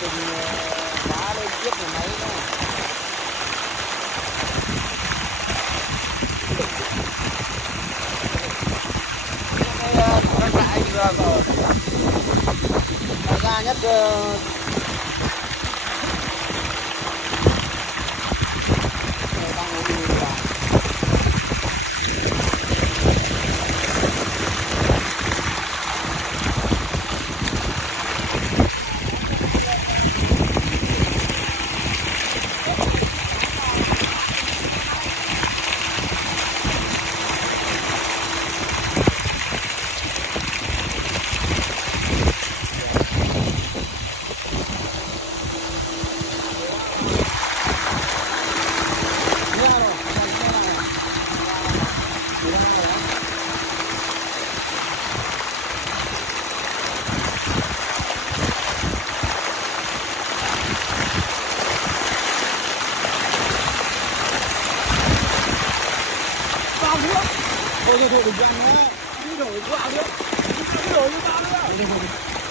từng đá lên tiếp nhà máy nữa. Các lại rồi ra nhất thôi thôi đừng ăn nữa, đi đổi qua nữa, đi đổi như tao nữa.